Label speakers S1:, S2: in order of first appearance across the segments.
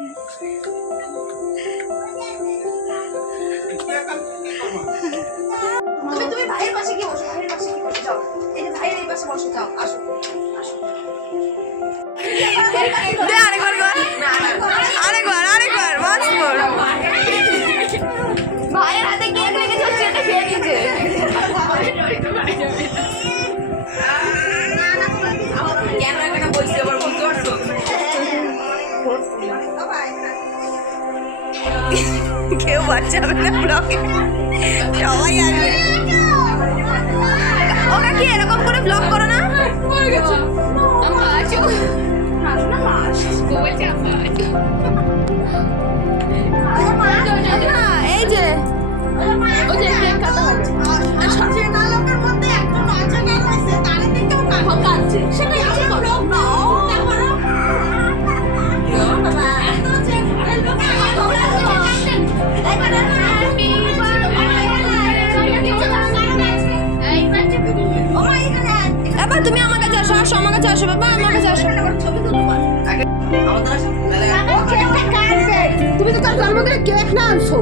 S1: তুমি তুমি ভাইয়ের পাশে গিয়ে বসো, ভাইয়ের পাশে গিয়ে বসে, যাও। এই যে ভাইয়ের এই পাশে বসে, যাও, আসো। আসো
S2: কেউ বাচ্চাবে না ব্লগে সবাই আসবে। ওরা কি এরকম করে ব্লগ করো না, তুমি
S3: তো তার জন্মদিনে কেক না আনছো।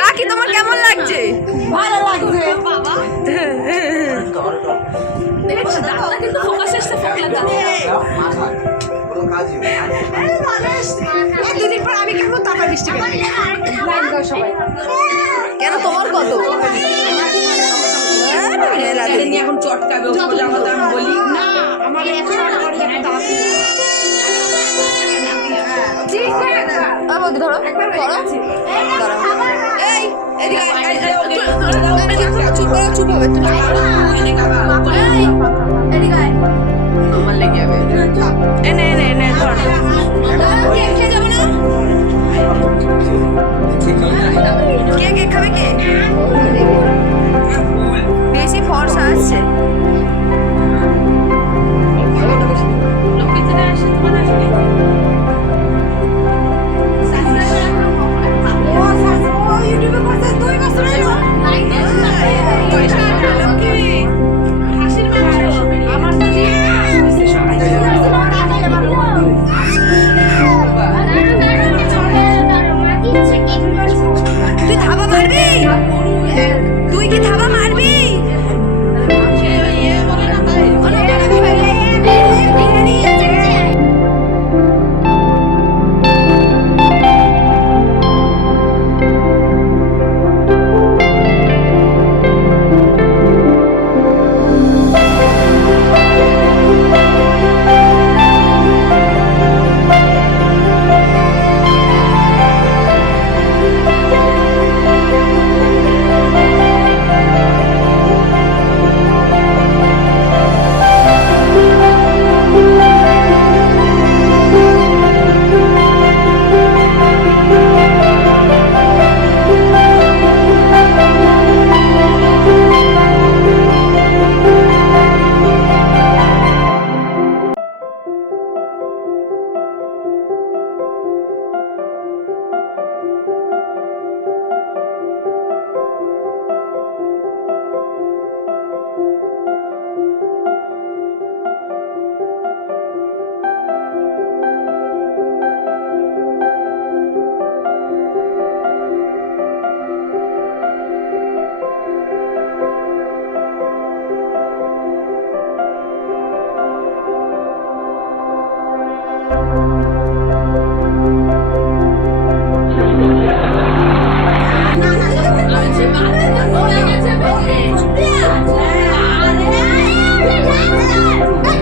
S2: কাকি তোমার কেমন লাগছে?
S3: ভালো লাগছে। দুদিন পর আমি কেমন তারপর বৃষ্টি সবাই
S2: কেন তোমার কত?
S4: এখন চটকাবে বলি
S3: না। আমার
S2: বৌদি ধরো ধরো চুপ করো চুপ হবে।
S4: আমার লেগে যাবে।
S2: এনে এনে এনে ধর। না? কে কেক খাবে কে? বেশি ফর্সা আসছে।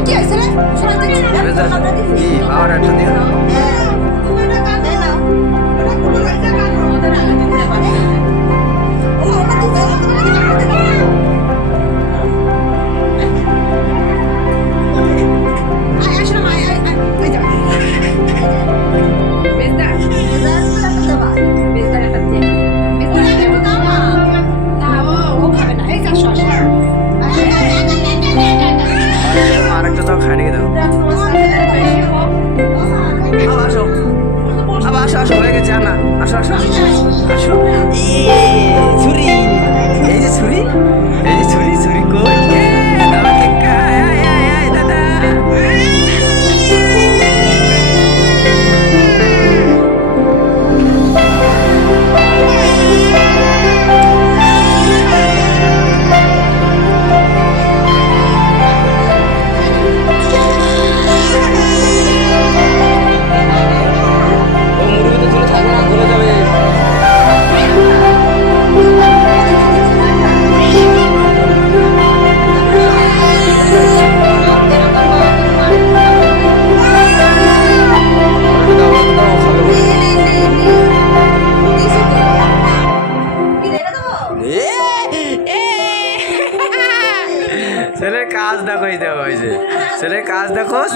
S3: কি হয়েছে রে শোনা দেখছি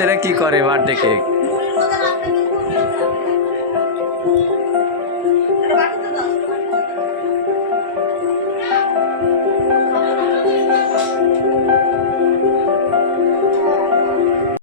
S3: ছেলে কি করে বার্থডে কেক?